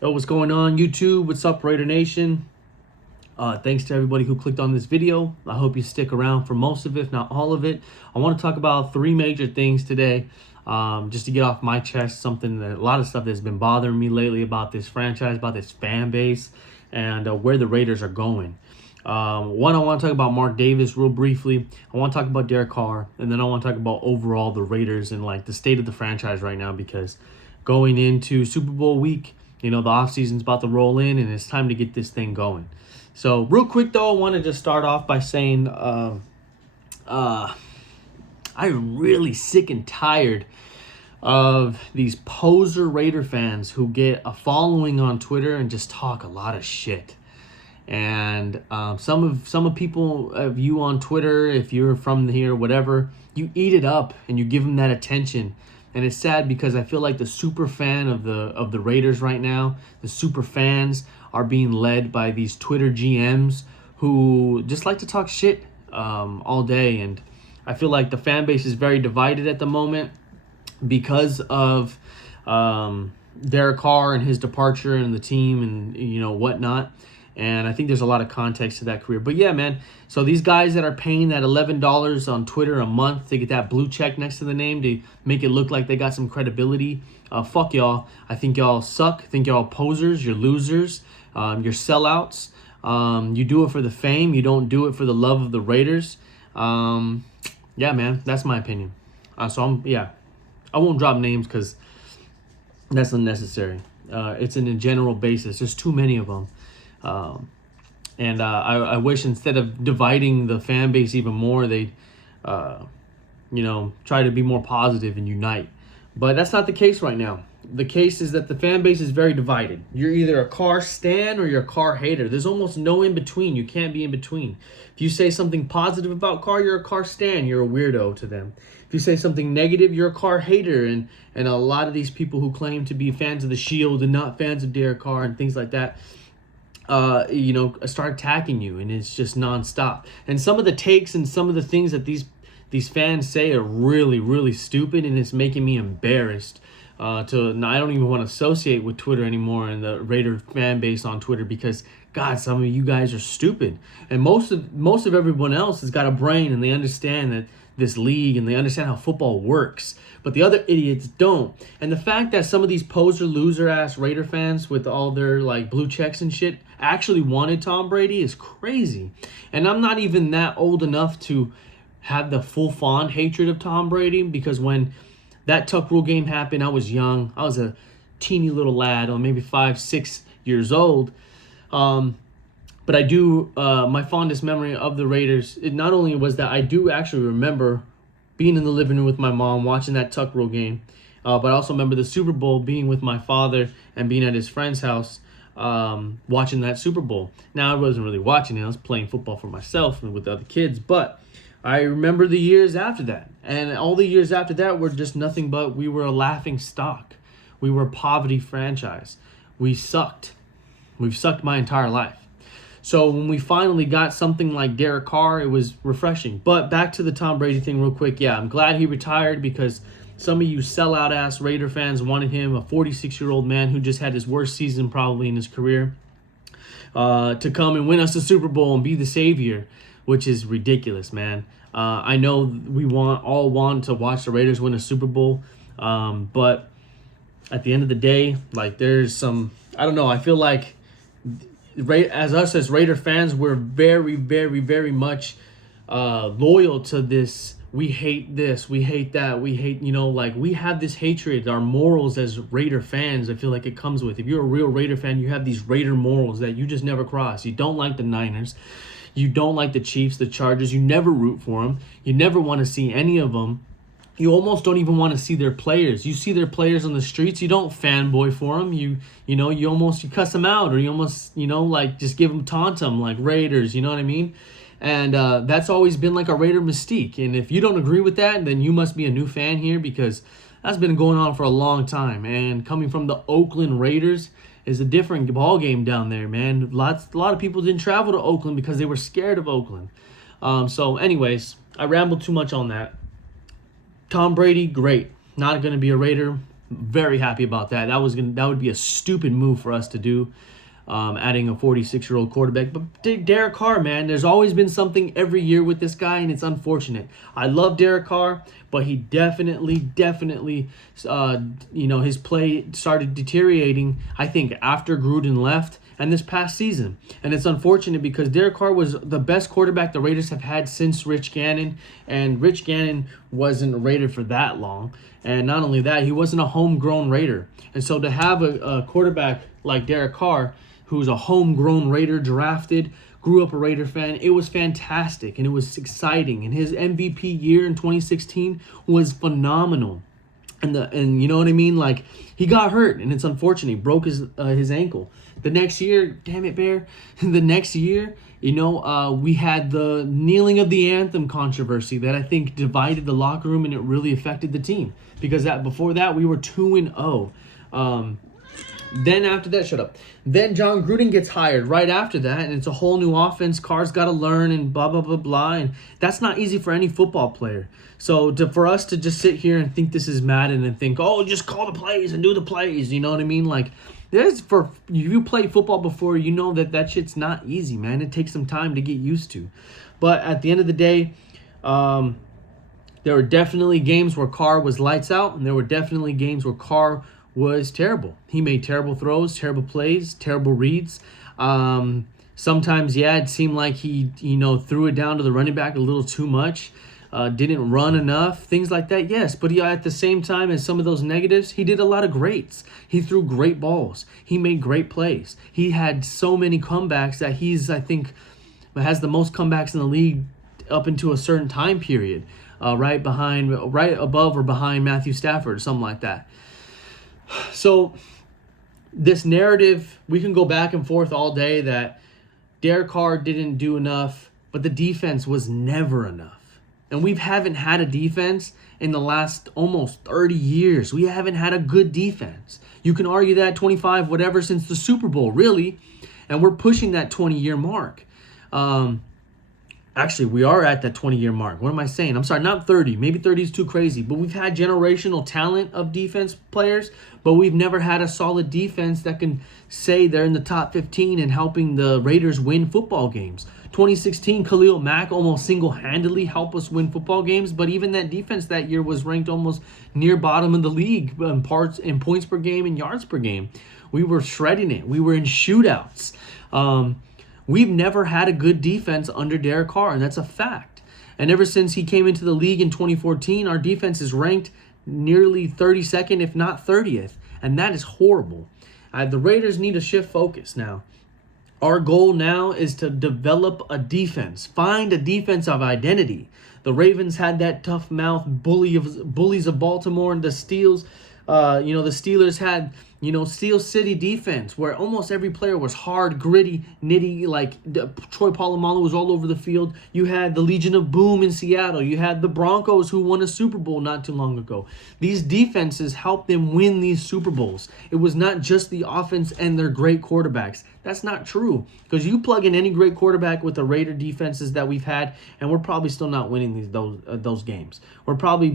Yo, what's going on, YouTube? What's up, Raider Nation? Thanks to everybody who clicked on this video. I hope you stick around for most of it, if not all of it. I want to talk about three major things today, just to get off my chest. Something that a lot of stuff that's been bothering me lately about this franchise, about this fan base, and where the Raiders are going. One, I want to talk about Mark Davis real briefly. I want to talk about Derek Carr, and then I want to talk about overall the Raiders and like the state of the franchise right now, because going into Super Bowl week, you know, the offseason's about to roll in, and it's time to get this thing going. So real quick, though, I want to just start off by saying I'm really sick and tired of these poser Raider fans who get a following on Twitter and just talk a lot of shit. And some of people of you on Twitter, if you're from here, whatever, you eat it up and you give them that attention. And it's sad because I feel like the super fan of the Raiders right now, the super fans are being led by these Twitter GMs who just like to talk shit all day. And I feel like the fan base is very divided at the moment because of Derek Carr and his departure and the team and, you know, whatnot. And I think there's a lot of context to that career. But yeah, man. So these guys that are paying that $11 on Twitter a month to get that blue check next to the name to make it look like they got some credibility, fuck y'all. I think y'all suck. I think y'all posers. You're losers. You're sellouts. You do it for the fame. You don't do it for the love of the Raiders. Yeah, man. That's my opinion. I won't drop names because that's unnecessary. It's in a general basis. There's too many of them. I wish instead of dividing the fan base even more, they'd, try to be more positive and unite. But that's not the case right now. The case is that the fan base is very divided. You're either a Carr stan or you're a Carr hater. There's almost no in between. You can't be in between. If you say something positive about Carr, you're a Carr stan. You're a weirdo to them. If you say something negative, you're a Carr hater. And a lot of these people who claim to be fans of the Shield and not fans of Derek Carr and things like that, start attacking you, and it's just nonstop. And some of the takes and some of the things that these fans say are really, really stupid, and it's making me embarrassed. I don't even want to associate with Twitter anymore and the Raider fan base on Twitter because, God, some of you guys are stupid, and most of everyone else has got a brain and they understand that this league and they understand how football works, but the other idiots don't. And the fact that some of these poser loser ass Raider fans with all their like blue checks and shit actually wanted Tom Brady is crazy. And I'm not even that old enough to have the full fond hatred of Tom Brady, because when that Tuck Rule game happened, I was young. I was a teeny little lad, or maybe 5-6 years old. But I do, my fondest memory of the Raiders, it not only was that I do actually remember being in the living room with my mom watching that Tuck Rule game, but I also remember the Super Bowl, being with my father and being at his friend's house watching that Super Bowl. Now, I wasn't really watching it. I was playing football for myself and with the other kids, but I remember the years after that. And all the years after that were just nothing but we were a laughing stock. We were a poverty franchise. We sucked. We've sucked my entire life. So when we finally got something like Derek Carr, it was refreshing. But back to the Tom Brady thing real quick. Yeah, I'm glad he retired because some of you sellout-ass Raider fans wanted him, a 46-year-old man who just had his worst season probably in his career, to come and win us the Super Bowl and be the savior, which is ridiculous, man. I know we all want to watch the Raiders win a Super Bowl, but at the end of the day, like there's some, I don't know, I feel like as Raider fans, we're very, very, very much loyal to this. We hate this, we hate that, we hate, like we have this hatred, our morals as Raider fans, I feel like it comes with. If you're a real Raider fan, you have these Raider morals that you just never cross. You don't like the Niners. You don't like the Chiefs, the Chargers. You never root for them. You never want to see any of them. You almost don't even want to see their players. You see their players on the streets, you don't fanboy for them. You cuss them out, or you almost, just give them taunt like Raiders, you know what I mean? And that's always been like a Raider mystique. And if you don't agree with that, then you must be a new fan here, because that's been going on for a long time. And coming from the Oakland Raiders is a different ball game down there, man. A lot of people didn't travel to Oakland because they were scared of Oakland. So anyways, I rambled too much on that. Tom Brady, great. Not going to be a Raider. Very happy about that. That would be a stupid move for us to do, adding a 46-year-old quarterback. But Derek Carr, man, there's always been something every year with this guy, and it's unfortunate. I love Derek Carr, but he definitely, his play started deteriorating, I think, after Gruden left and this past season. And it's unfortunate because Derek Carr was the best quarterback the Raiders have had since Rich Gannon, and Rich Gannon wasn't rated for that long. And not only that, he wasn't a homegrown Raider. And so to have a quarterback like Derek Carr, who's a homegrown Raider, drafted, grew up a Raider fan, it was fantastic and it was exciting. And his MVP year in 2016 was phenomenal. And you know what I mean? Like, he got hurt, and it's unfortunate. He broke his ankle. The next year, damn it, Bear. The next year, we had the kneeling of the anthem controversy that I think divided the locker room, and it really affected the team. Because before that, we were 2-0. Then after that, shut up. Then John Gruden gets hired right after that, and it's a whole new offense. Carr's got to learn and blah, blah, blah, blah. And that's not easy for any football player. So for us to just sit here and think this is Madden and think, oh, just call the plays and do the plays, you know what I mean? Like, you play football before, you know that shit's not easy, man. It takes some time to get used to. But at the end of the day, there were definitely games where Carr was lights out, and there were definitely games where Carr was terrible. He made terrible throws, terrible plays, terrible reads. Sometimes, it seemed like he, threw it down to the running back a little too much, didn't run enough, things like that, yes. But at the same time as some of those negatives, he did a lot of greats. He threw great balls. He made great plays. He had so many comebacks that I think, has the most comebacks in the league up into a certain time period, right above or behind Matthew Stafford or something like that. So this narrative, we can go back and forth all day that Derek Carr didn't do enough, but the defense was never enough. And we haven't had a defense in the last almost 30 years. We haven't had a good defense. You can argue that 25, whatever, since the Super Bowl, really. And we're pushing that 20-year mark. Actually, we are at that 20-year mark. What am I saying? I'm sorry, not 30. Maybe 30 is too crazy. But we've had generational talent of defense players, but we've never had a solid defense that can say they're in the top 15 and helping the Raiders win football games. 2016, Khalil Mack almost single-handedly helped us win football games, but even that defense that year was ranked almost near bottom of the league in points per game and yards per game. We were shredding it. We were in shootouts. We've never had a good defense under Derek Carr, and that's a fact. And ever since he came into the league in 2014, our defense is ranked nearly 32nd, if not 30th, and that is horrible. The Raiders need to shift focus now. Our goal now is to develop a defense, find a defensive identity. The Ravens had that tough mouth bullies of Baltimore, and the Steelers had Steel City defense, where almost every player was hard, gritty, nitty, like Troy Polamalu was all over the field. You had the Legion of Boom in Seattle. You had the Broncos, who won a Super Bowl not too long ago. These defenses helped them win these Super Bowls. It was not just the offense and their great quarterbacks. That's not true, because you plug in any great quarterback with the Raider defenses that we've had, and we're probably still not winning those games. We're probably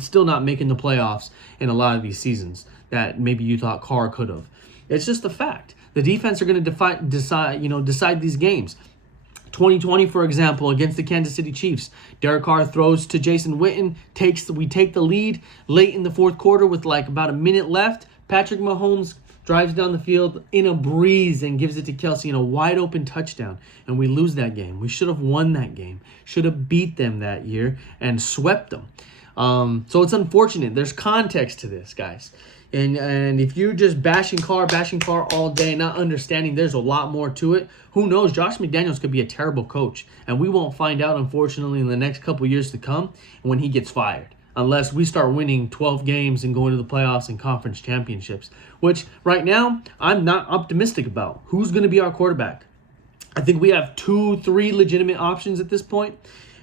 still not making the playoffs in a lot of these seasons that maybe you thought Carr could have. It's just a fact. The defense are going to decide these games. 2020, for example, against the Kansas City Chiefs, Derek Carr throws to Jason Witten. We take the lead late in the fourth quarter with like about a minute left. Patrick Mahomes drives down the field in a breeze and gives it to Kelsey in a wide open touchdown. And we lose that game. We should have won that game. Should have beat them that year and swept them. So it's unfortunate. There's context to this, guys. And if you're just bashing Carr all day, not understanding there's a lot more to it, who knows? Josh McDaniels could be a terrible coach. And we won't find out, unfortunately, in the next couple years to come when he gets fired. Unless we start winning 12 games and going to the playoffs and conference championships. Which, right now, I'm not optimistic about. Who's going to be our quarterback? I think we have 2-3 legitimate options at this point.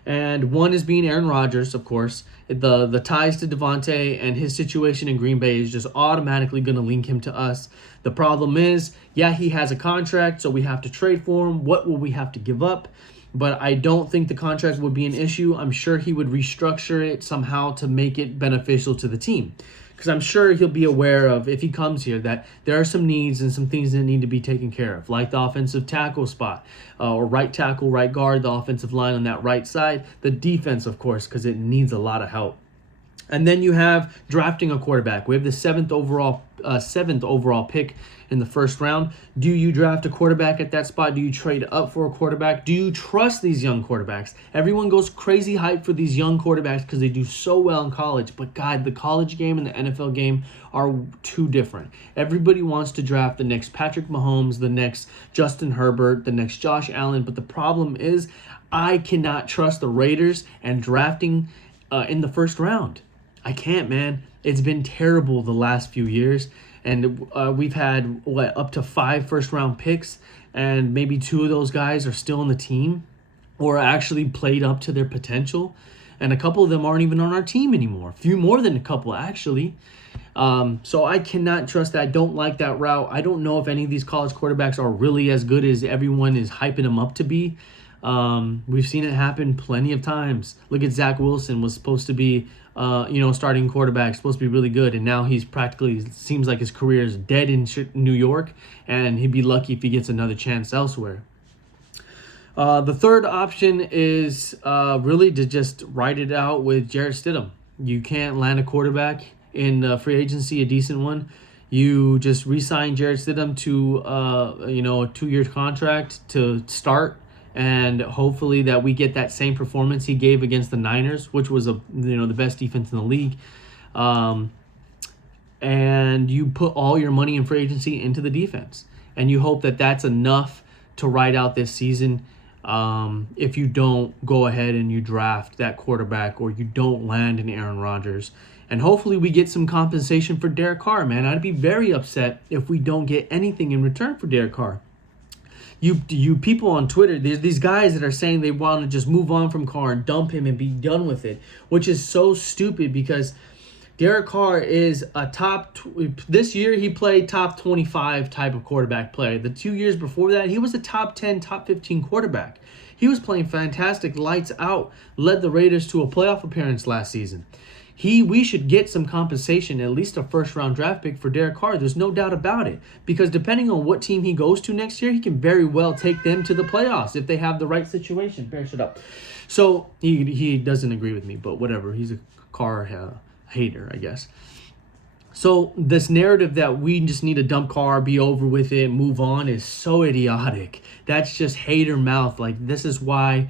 And one is being Aaron Rodgers, of course. The ties to Devontae and his situation in Green Bay is just automatically going to link him to us. The problem is, he has a contract, so we have to trade for him. What will we have to give up? But I don't think the contract would be an issue. I'm sure he would restructure it somehow to make it beneficial to the team. because I'm sure he'll be aware of, if he comes here, that there are some needs and some things that need to be taken care of, like the offensive tackle spot, or right tackle, right guard, the offensive line on that right side, the defense, of course, because it needs a lot of help. And then you have drafting a quarterback. We have the seventh overall pick in the first round. Do you draft a quarterback at that spot? Do you trade up for a quarterback? Do you trust these young quarterbacks? Everyone goes crazy hype for these young quarterbacks because they do so well in college. But God, the college game and the NFL game are too different. Everybody wants to draft the next Patrick Mahomes, the next Justin Herbert, the next Josh Allen. But the problem is, I cannot trust the Raiders and drafting in the first round. I can't, man. It's been terrible the last few years. And we've had, up to 5 first-round picks, and maybe 2 of those guys are still on the team or actually played up to their potential. And a couple of them aren't even on our team anymore. A few more than a couple, actually. So I cannot trust that. I don't like that route. I don't know if any of these college quarterbacks are really as good as everyone is hyping them up to be. We've seen it happen plenty of times. Look at Zach Wilson, was supposed to be, starting quarterback, supposed to be really good, and now he's practically, seems like his career is dead in New York, and he'd be lucky if he gets another chance elsewhere. The third option is really to just ride it out with Jarrett Stidham. You can't land a quarterback in free agency, a decent one. You just re-sign Jarrett Stidham to a 2-year contract to start. And hopefully that we get that same performance he gave against the Niners, which was the best defense in the league. And you put all your money in free agency into the defense, and you hope that that's enough to ride out this season. If you don't go ahead and you draft that quarterback, or you don't land an Aaron Rodgers, and hopefully we get some compensation for Derek Carr. Man, I'd be very upset if we don't get anything in return for Derek Carr. You people on Twitter, there's these guys that are saying they want to just move on from Carr and dump him and be done with it, which is so stupid because Derek Carr is this year he played top 25 type of quarterback player. The 2 years before that, he was a top 10, top 15 quarterback. He was playing fantastic, lights out, led the Raiders to a playoff appearance last season. We should get some compensation, at least a first-round draft pick for Derek Carr. There's no doubt about it. Because depending on what team he goes to next year, he can very well take them to the playoffs if they have the right situation. Bear, shut up. So he doesn't agree with me, but whatever. He's a Carr hater, I guess. So this narrative that we just need to dump Carr, be over with it, move on is so idiotic. That's just hater mouth. Like, this is why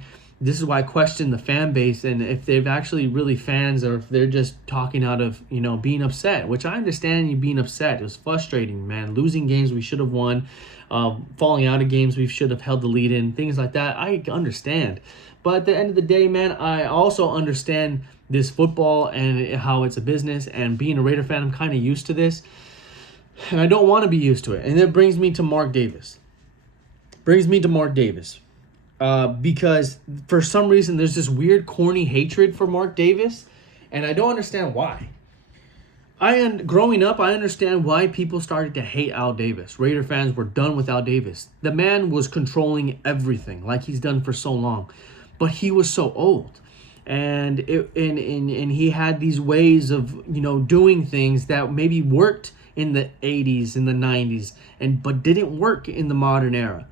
I question the fan base, and if they've actually really fans, or if they're just talking out of, being upset, which I understand you being upset. It was frustrating, man. Losing games we should have won, falling out of games we should have held the lead in, things like that. I understand. But at the end of the day, man, I also understand this football and how it's a business, and being a Raider fan, I'm kind of used to this, and I don't want to be used to it. And that brings me to Mark Davis. Because for some reason there's this weird corny hatred for Mark Davis, and I don't understand why. Growing up, I understand why people started to hate Al Davis. Raider fans were done with Al Davis. The man was controlling everything like he's done for so long, but he was so old, and he had these ways of doing things that maybe worked in the 80s and the 90s, but didn't work in the modern era.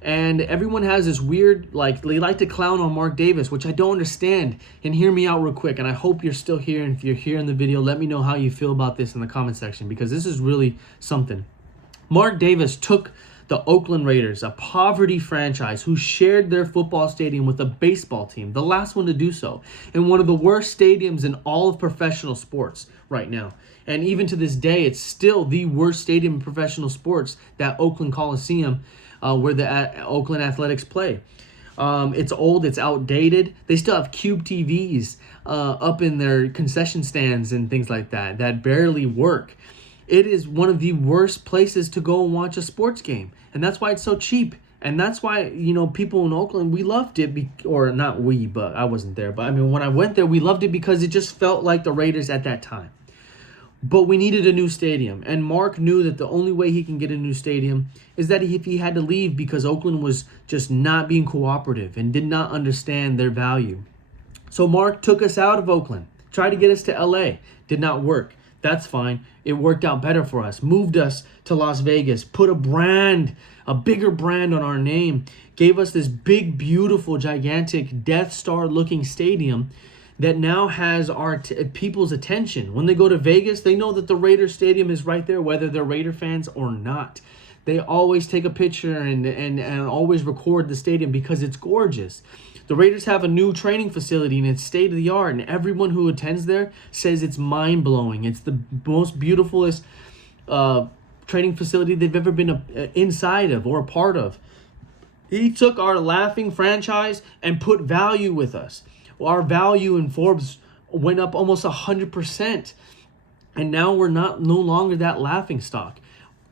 And everyone has this weird, they like to clown on Mark Davis, which I don't understand. And hear me out real quick, and I hope you're still here. And if you're here in the video, let me know how you feel about this in the comment section, because this is really something. Mark Davis took the Oakland Raiders, a poverty franchise who shared their football stadium with a baseball team, the last one to do so, in one of the worst stadiums in all of professional sports right now. And even to this day, it's still the worst stadium in professional sports, that Oakland Coliseum, where the Oakland Athletics play. It's old, it's outdated. They still have cube TVs up in their concession stands and things like that barely work. It is one of the worst places to go and watch a sports game, and that's why it's so cheap. And that's why, people in Oakland, we loved it, or not we, but I wasn't there. But I mean, when I went there, we loved it because it just felt like the Raiders at that time. But we needed a new stadium, and Mark knew that the only way he can get a new stadium is that if he had to leave because Oakland was just not being cooperative and did not understand their value. So Mark took us out of Oakland, tried to get us to LA, did not work. That's fine. It worked out better for us. Moved us to Las Vegas. Put a bigger brand on our name. Gave us this big, beautiful, gigantic Death Star looking stadium that now has our people's attention. When they go to Vegas, they know that the Raiders stadium is right there, whether they're Raider fans or not. They always take a picture and always record the stadium because it's gorgeous. The Raiders have a new training facility and it's state of the art, and everyone who attends there says it's mind-blowing. It's the most beautifulest training facility they've ever been inside of or a part of. He took our laughing franchise and put value with us. Our value in Forbes went up almost 100%. And now we're no longer that laughing stock.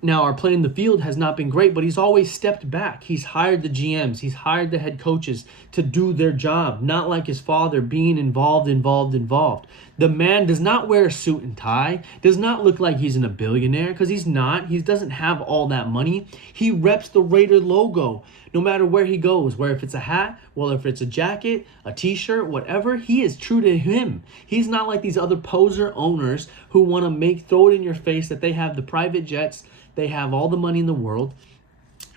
Now, our play in the field has not been great, but he's always stepped back. He's hired the GMs. He's hired the head coaches to do their job, not like his father being involved. The man does not wear a suit and tie, does not look like he's a billionaire, because he's not. He doesn't have all that money. He reps the Raider logo no matter where he goes, where if it's a hat, well, if it's a jacket, a t-shirt, whatever, he is true to him. He's not like these other poser owners who want to throw it in your face that they have the private jets, they have all the money in the world,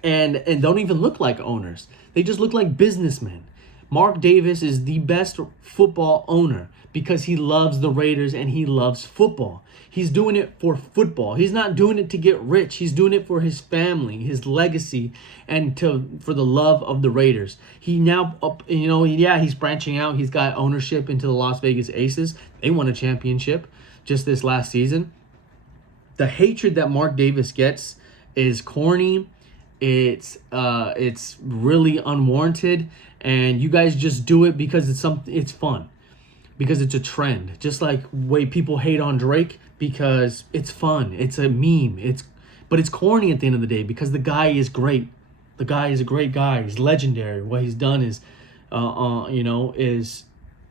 and don't even look like owners. They just look like businessmen. Mark Davis is the best football owner because he loves the Raiders and he loves football. He's doing it for football. He's not doing it to get rich. He's doing it for his family, his legacy, and for the love of the Raiders. He now, he's branching out. He's got ownership into the Las Vegas Aces. They won a championship just this last season. The hatred that Mark Davis gets is corny. It's really unwarranted, and you guys just do it because it's fun, because it's a trend. Just like way people hate on Drake because it's fun. It's a meme. But it's corny at the end of the day because the guy is great. The guy is a great guy. He's legendary. What he's done is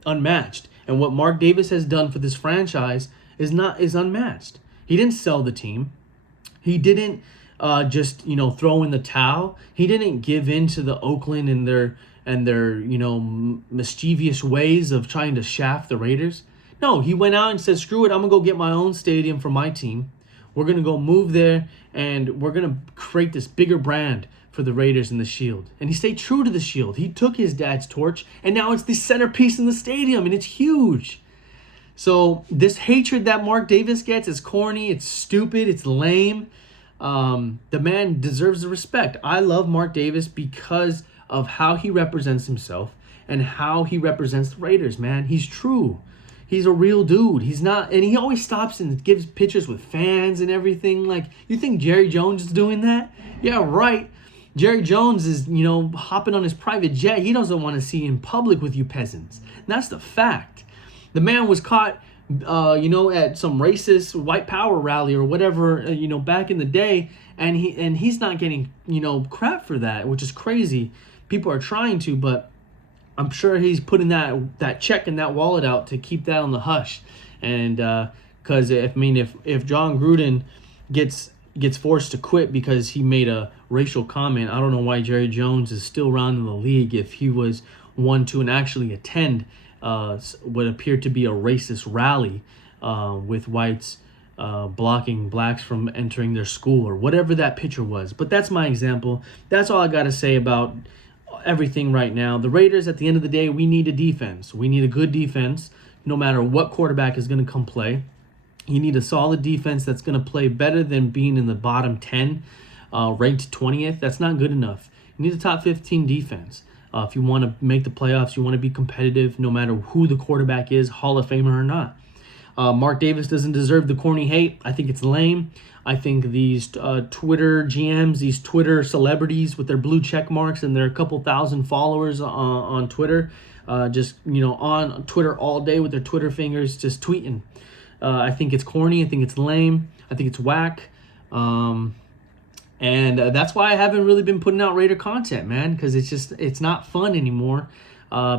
unmatched. And what Mark Davis has done for this franchise is unmatched. He didn't sell the team. He didn't just throw in the towel. He didn't give in to the Oakland and their mischievous ways of trying to shaft the Raiders. No, he went out and said, screw it, I'm gonna go get my own stadium for my team. We're gonna go move there and we're gonna create this bigger brand for the Raiders and the Shield. And he stayed true to the Shield. He took his dad's torch and now it's the centerpiece in the stadium and it's huge. So this hatred that Mark Davis gets is corny, it's stupid, it's lame. The man deserves the respect. I love Mark Davis because of how he represents himself and how he represents the Raiders, man. He's true. He's a real dude. He's not, and he always stops and gives pictures with fans and everything. Like, you think Jerry Jones is doing that? Yeah, right. Jerry Jones is, hopping on his private jet. He doesn't want to see in public with you peasants. And that's the fact. The man was caught, at some racist white power rally or whatever, back in the day, and he's not getting, crap for that, which is crazy. People are trying to, but I'm sure he's putting that check in that wallet out to keep that on the hush. And because if John Gruden gets forced to quit because he made a racial comment, I don't know why Jerry Jones is still around in the league if he was one to actually attend what appeared to be a racist rally with whites blocking blacks from entering their school or whatever that picture was. But that's my example. That's all I got to say about everything right now. The Raiders, at the end of the day, we need a defense. We need a good defense no matter what quarterback is going to come play. You need a solid defense that's going to play better than being in the bottom 10, ranked 20th. That's not good enough. You need a top 15 defense. If you want to make the playoffs, you want to be competitive no matter who the quarterback is, Hall of Famer or not. Mark Davis doesn't deserve the corny hate. I think it's lame. I think these Twitter GMs, these Twitter celebrities with their blue check marks and their couple thousand followers on Twitter, on Twitter all day with their Twitter fingers just tweeting. I think it's corny. I think it's lame. I think it's whack. And that's why I haven't really been putting out Raider content, man, because it's not fun anymore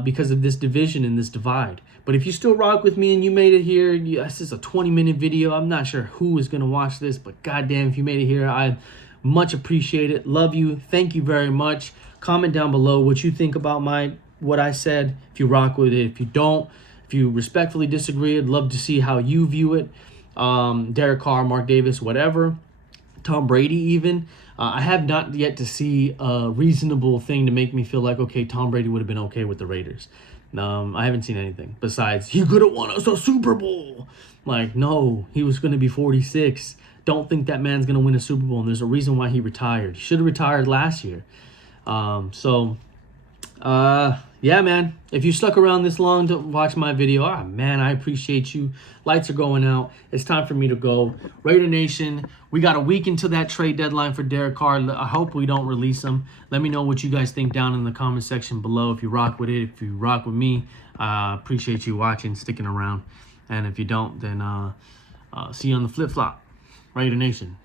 because of this division and this divide. But if you still rock with me and you made it here, this is a 20-minute video. I'm not sure who is going to watch this, but goddamn, if you made it here, I much appreciate it. Love you. Thank you very much. Comment down below what you think about what I said, if you rock with it. If you don't, if you respectfully disagree, I'd love to see how you view it. Derek Carr, Mark Davis, whatever, Tom Brady even. I have not yet to see a reasonable thing to make me feel like, okay, Tom Brady would have been okay with the Raiders. I haven't seen anything besides he could have won us a Super Bowl. Like, no, he was going to be 46. Don't think that man's going to win a Super Bowl, and there's a reason why he retired. He should have retired last year. Yeah, man. If you stuck around this long to watch my video, man, I appreciate you. Lights are going out. It's time for me to go. Raider Nation, we got a week until that trade deadline for Derek Carr. I hope we don't release him. Let me know what you guys think down in the comment section below. If you rock with it, if you rock with me, appreciate you watching, sticking around. And if you don't, then see you on the flip-flop. Raider Nation.